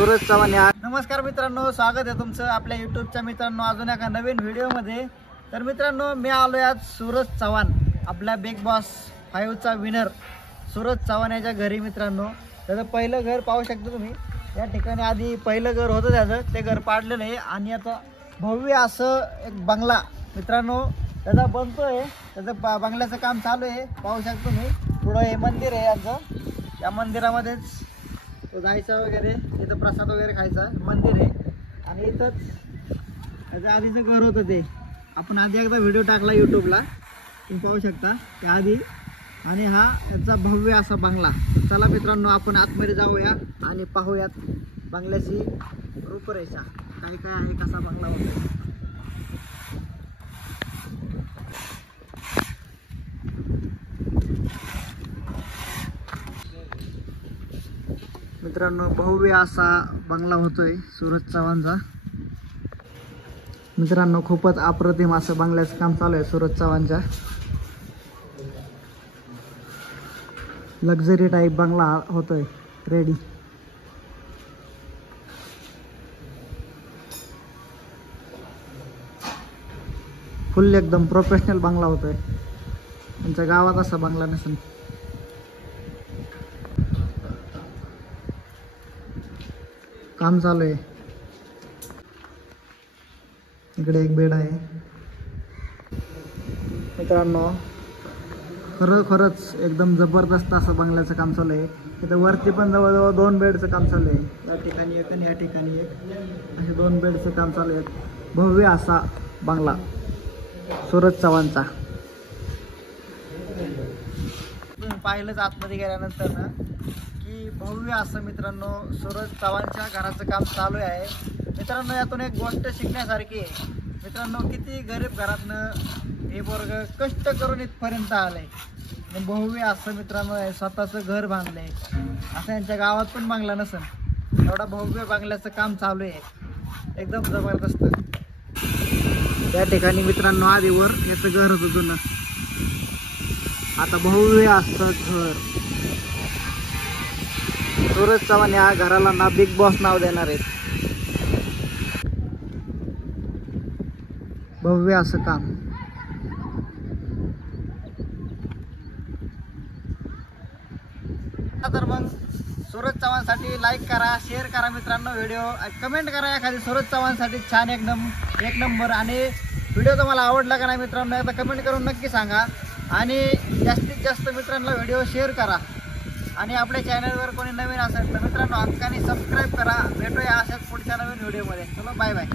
सूरज चव्हाण। नमस्कार मित्रांनो, स्वागत आहे तुमचं आपल्या यूट्यूबच्या मित्रांनो अजून एका नवीन व्हिडिओमध्ये। तर मित्रांनो, मी आलोय आज सूरज चव्हाण, आपला बिग बॉस 5 चा विनर सूरज चव्हाण याच्या घरी। मित्रांनो, त्याचं पहिलं घर पाहू शकता तुम्ही। या ठिकाणी आधी पहिलं घर होतं त्याचं, ते घर पाडलेलं आहे आणि आता भव्य असं एक बंगला मित्रांनो त्याचा बनतोय। त्याचं बंगल्याचं काम चालू आहे, पाहू शकता तुम्ही। पुढं हे मंदिर आहे यांचं, या मंदिरामध्येच तो जायचा वगैरे, इथं प्रसाद वगैरे खायचा मंदिर आहे। आणि इथंच त्याचं आधीचं घर होतं ते, आपण आधी एकदा व्हिडिओ टाकला यूट्यूबला, तुम्ही पाहू शकता त्या आधी। आणि हा याचा भव्य असा बंगला। चला मित्रांनो, आपण आतमध्ये जाऊया आणि पाहूयात बंगल्याची रूपरेषा काय काय आहे, कसा बंगला होता। मित्रांनो, भव्य असा बंगला होतोय सूरज चव्हाणचा। मित्रांनो, खूपच अप्रतिम असं बंगल्याचं काम चालू आहे सूरज चव्हाणच्या। लक्झरी टाईप बंगला होतोय रेडी। फुल एकदम प्रोफेशनल बंगला होतोय। त्यांच्या गावात असा बंगला नसेल। काम चालू आहे। इकडे एक बेड आहे। मित्रांनो, खरंच एकदम जबरदस्त असं बंगल्याचं काम चालू आहे। इथं वरती पण जवळजवळ 2 बेडचं काम चालू आहे। या ठिकाणी एक आणि या ठिकाणी एक, असे 2 बेडचं काम चालू आहे। भव्य असा बंगला सूरज चव्हाणचा। पाहिलंच आतमध्ये गेल्यानंतर ना की भव्य असं मित्रांनो सूरज चव्हाणच्या घराचं काम चालू आहे। मित्रांनो, यातून एक गोष्ट शिकण्यासारखी आहे। मित्रांनो, किती गरीब घरातनं हे वर्ग कष्ट करून इथपर्यंत आलंय। भव्य असं मित्रांनो स्वतःचं घर बांधलंय, असं यांच्या गावात पण बंगला नसेल एवढा भव्य बंगल्याचं काम चालू आहे, एकदम जबरदस्त। त्या ठिकाणी मित्रांनो आधीवर याचं घर होतं जुनं, आता भव्य असं घर। सूरज चव्हाण या घराला ना बिग बॉस नाव देणार आहेत। भव्य असं काम। तर मग सूरज चव्हाणसाठी लाईक करा, शेअर करा मित्रांनो, व्हिडिओ कमेंट करा एखादी सूरज चव्हाणसाठी छान एक नंबर। आणि व्हिडिओ तुम्हाला आवडला का नाही मित्रांनो, आता कमेंट करून नक्की सांगा। आणि जास्तीत जास्त मित्रांना व्हिडिओ शेअर करा। आणि आपल्या चॅनलवर कोणी नवीन असेल तर मित्रांनो हक्काने सबस्क्राईब करा। भेटूया अशाच पुढच्या नवीन व्हिडिओमध्ये। चलो, बाय बाय।